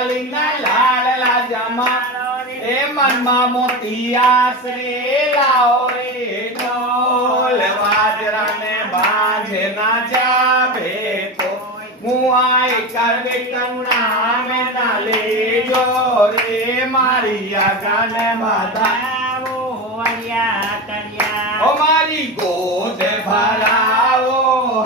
વાલીના લાડલા જમા એ મનમાં મોતિયા રે લાવો રે ઢોલ વાજરાને બાજે ના જાવે તો હું આય કરવે કરુણા મે ના લેજો રે મારી આગને બાધાવો હૈયા તૈયા ઓ મારી ગોદ ભરાવો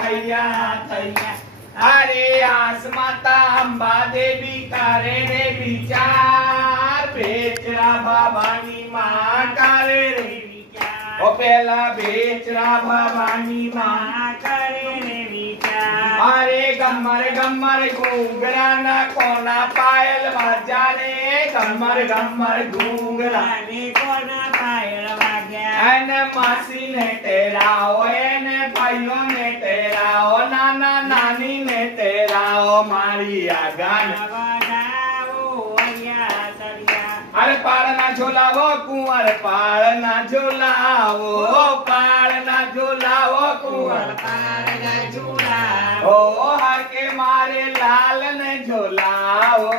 હૈયા તૈયા અરે આસ માતા અંબા દેવી કરે રે વિચાર બેચરા ભવાની માં કરે રે વિચાર ઓ પેલા બેચરા ભવાની માં કરે રે વિચાર અરે ગમર ઘૂંઘરા ના કોના પાયલ વાજાને ગમર ઘૂંઘરા ને કોના પાયલ વાગ્યા અને માસી ને તેરાઓ એને ભાઈઓ ને તેરાઓ નાના નાની ને તેરાઓ મારી આગળ અરે પાળના ઝોલાવો કુંવર પાળના ઝોલાવો પાળના ઝોલાવો કુંવર પાળના ઝોલાવો ઓ હકે મારે લાલ ને ઝોલાવો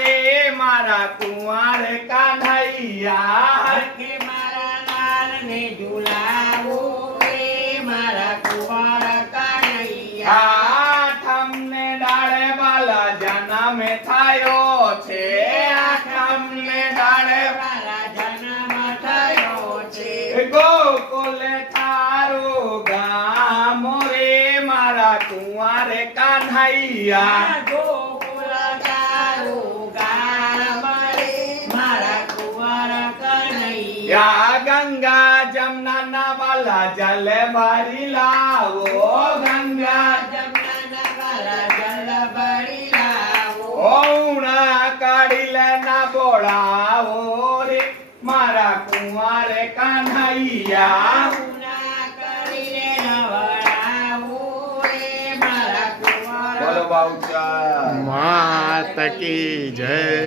રે મારા કુંવર કાન્હૈયા હકે મારા લાલ ને ઝોલાવો રે મારા કુંવર કાન્હૈયા તમને ડાળે બાલા જન્મ થયો છે ગોકુલે થારો ગામ રે મારા કુંવર કાન્હૈયા ગોકુલ થારો ગામ રે મારા કુંવર કાન્હૈયા ગંગા જમના ના વાલા જલ ભરી લાવો ગંગા જમના ના વાલા જલ ભરી લાવો ઓણા કાઢી લેના બોળાવો રે મારા કુંવર કાન્હૈયા કરીને નવડાવો રે મારા કુંવર બોલો બાઉચા માત કી જય।